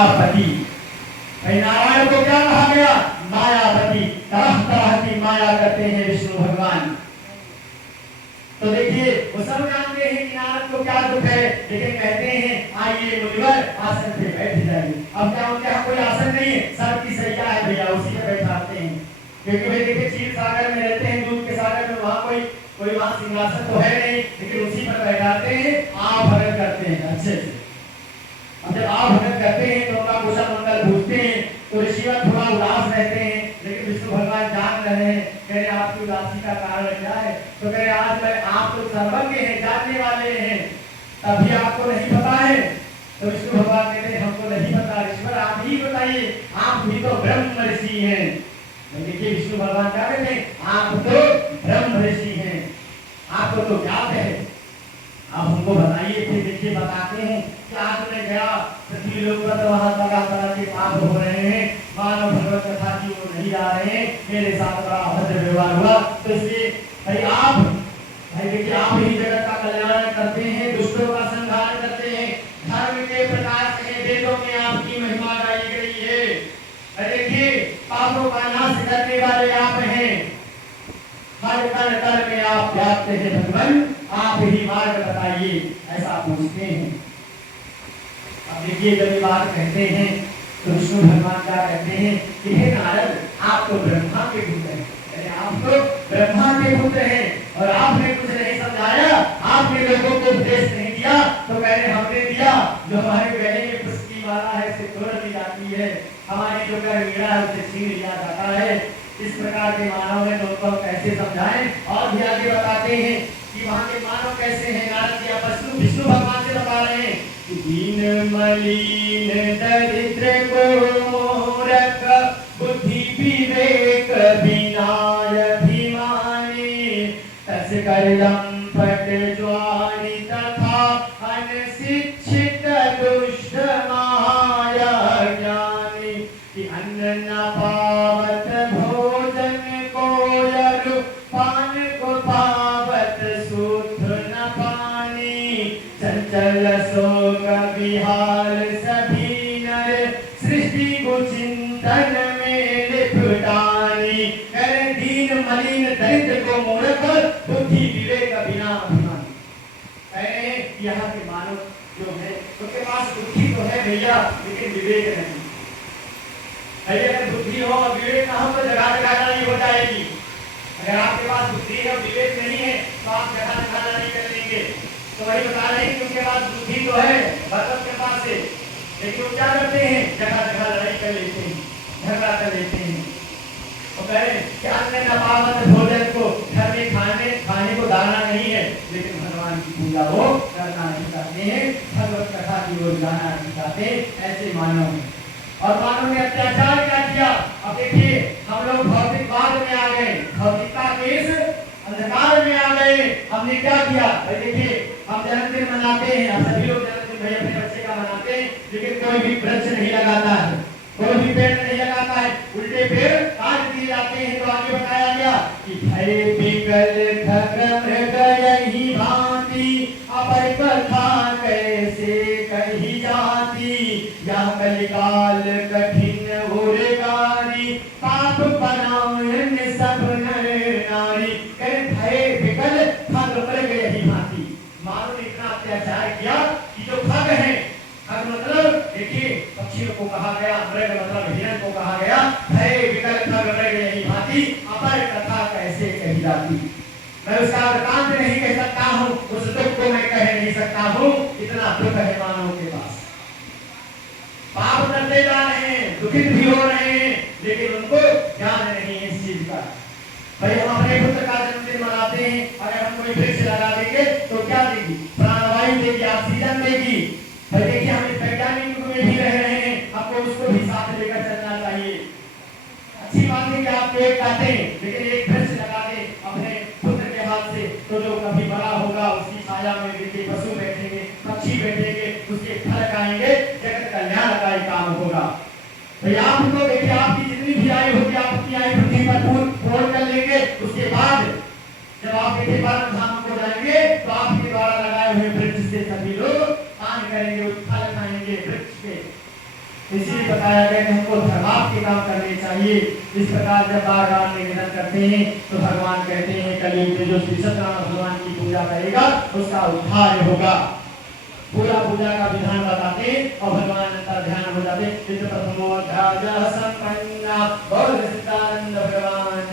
मायापति। नारायण को क्या कहा गया? मायापति। तरह तरह की माया करते हैं विष्णु भगवान। तो देखिए वो सब जानते हैं कि नारद को क्या दुख है, लेकिन कहते हैं आइए मुनिवर आसन पे बैठ जाइए। अब क्या उनके यहाँ कोई आसन नहीं है, सबकी सैया है भैया, उसी पे बैठाते हैं। क्योंकि भाई देखिए क्षीर सागर में रहते हैं, दूध के सागर में, वहाँ कोई वहाँ सिंहासन तो है नहीं, लेकिन उसी पर बैठाते हैं, आप भगत करते हैं अच्छे से। अब जब आप भगत करते हैं तो उनका कुशल मंगल पूछते हैं, तो ऋषिवर थोड़ा उदास रहते हैं, लेकिन विष्णु भगवान जान रहे हैं, कह रहे आपकी उदासी का कारण क्या है? तो कह रहे आज मैं, आप तो सर्वज्ञ हैं, जानने वाले हैं, तभी आपको नहीं पता है। तो विष्णु भगवान कहते हैं हमको नहीं पता, ऋषिवर आप ही बताइए, आप भी तो ब्रह्म ऋषि हैं। देखिए विष्णु भगवान क्या कहते हैं, आप तो ब्रह्म ऋषि हैं, आपको तो ज्ञात है, आप हमको बताइए। फिर देखिए बताते हैं कि आज मैं गया पृथ्वी लोक पर, वहां तरह के पाप हो रहे हैं, मानव भगवत कथा की वो नहीं आ रहे हैं, मेरे साथ बड़ा अभद्र व्यवहार हुआ। तो इसलिए भाई आप, भाई देखिए आप ही जगत का कल्याण करते हैं, दुष्टों का संहार करते हैं, धर्म के प्रकाश हैं, वेदों में आपकी महिमा गाई गई है। देखिए पापों का नाश करने वाले आप हैं, हर कण कण में आप व्याप्त हैं भगवान, आप ही मार्ग बताइए, ऐसा पूछते हैं। अब देखिए जब ये बात कहते हैं तो विष्णु भगवान क्या कहते हैं कि हे नारद आप तो ब्रह्मा के पुत्र हैं, आप तो ब्रह्मा के पुत्र हैं, और आपने कुछ नहीं समझाया, आपने लोगों को उपदेश नहीं दिया, तो कह रहे हमने दिया, जो हमारे गले में पुष्प की माला है उसे तोड़ दी जाती है, हमारी जो मीणा है उसे छीन लिया जाता है। इस प्रकार के मानव है तो उनको कैसे समझाएं? और भी आगे बताते हैं कि वहाँ के मानव कैसे हैं। नारद जी आप विष्णु भगवान से बता रहे हैं कि दीन मलिन दरिद्र को मूर्ख बुद्धि विवेक विनाय अभिमानी, तस कर लंपट ज्वारी तथा अनशिक्षित दुष्ट माया ज्ञानी, कि अन्न न पावत भोजन को यरु, पान को पावत शुद्ध न पानी, चंचल शोक विहार सभी नर, सृष्टि को चिंतन में लिपटानी। कह दीन मलिन दरिद्र को मूर्ख बुद्धि विवेक बिना अभिमानी। कहे यहाँ के मानव जो है उनके पास बुद्धि तो है भैया, लेकिन विवेक नहीं। अगर बुद्धि हो और विवेक ना हो तो जगह जगह नहीं हो जाएगी। अगर आपके पास बुद्धि है और विवेक नहीं है तो आप जगह जगह नहीं कर लेंगे। तो वही बता रहे हैं कि उनके पास बुद्धि तो है भगवत के पास से, लेकिन वो क्या करते हैं, जगह जगह लड़ाई कर लेते हैं, झगड़ा कर लेते हैं। वो कह रहे कि अन्न न पावत भोजन को, घर में खाने को दाना नहीं है, लेकिन भगवान की पूजा वो करना नहीं चाहते हैं, भगवत कथा की ओर जाना नहीं चाहते, ऐसे मानव हैं। और मानव ने अत्याचार क्या किया? अब देखिए हम लोग भौतिकवाद में आ गए, भौतिकता के इस अंधकार में आ गए। हमने क्या किया? देखिए हम जन्मदिन मनाते हैं, हम सभी लोग जन्मदिन भाई अपने बच्चे का मनाते हैं, लेकिन कोई भी वृक्ष नहीं लगाता है, कोई भी पेड़ नहीं लगाता है, उल्टे पेड़ काट दिए जाते हैं। तो आगे बताया गया कि भय विकल यही भांति, अपर कथा कैसे कही जाती, या कलिकाल कठिन उर्गारी, पाप बनायन सब नर नारी। कहे भय विकल खग मृग यही भांति, मानव ने इतना अत्याचार किया कि जो खग है, खग मतलब देखिए पक्षियों को कहा गया, मृग मतलब हिरण को कहा गया, भय विकल खग मृग यही भांति, अपर कथा कैसे कही जाती। मैं उसका वृतांत नहीं कह सकता हूँ, उस दुख को मैं कह नहीं सकता हूँ, इतना दुख है मानव के पास। पाप करते जा रहे हैं, दुखित भी हो रहे हैं, लेकिन उनको ज्ञान नहीं है इस चीज का। भाई हम अपने पुत्र का जन्मदिन मनाते हैं, अगर हम कोई वृक्ष लगा देंगे तो क्या देगी? प्राणवायु देगी, ऑक्सीजन देगी। भाई देखिए हम इस वैज्ञानिक युग में भी रह रहे हैं, आपको उसको भी साथ लेकर चलना चाहिए। अच्छी बात है कि आप पेड़ काटें, लेकिन एक वृक्ष लगा दें अपने पुत्र के हाथ से, तो जो कभी बड़ा होगा उसकी छाया में देखिए पशु बैठेंगे, पक्षी बैठेंगे, उसके फल खाएंगे, जगत कल्याण का ही काम होगा। तो आपको देखिए आपकी जितनी भी आयु होगी, आप अपनी आयु पृथ्वी पर पूर्ण कर लेंगे, उसके बाद जब आप देखिए परम धाम को जाएंगे तो आपके द्वारा लगाए हुए वृक्ष से सभी लोग पान करेंगे, फल खाएंगे वृक्ष के। इसीलिए बताया गया कि हमको धर्मार्थ के काम करने चाहिए। इस प्रकार जब बार बार निवेदन करते हैं तो भगवान कहते हैं कलयुग में जो श्री सत्यनारायण भगवान की पूजा करेगा उसका उद्धार होगा। पूरा पूजा का विधान बताते और भगवान अंतर ध्यान हो जाते। प्रथमो अध्याय संपन्ना भगवान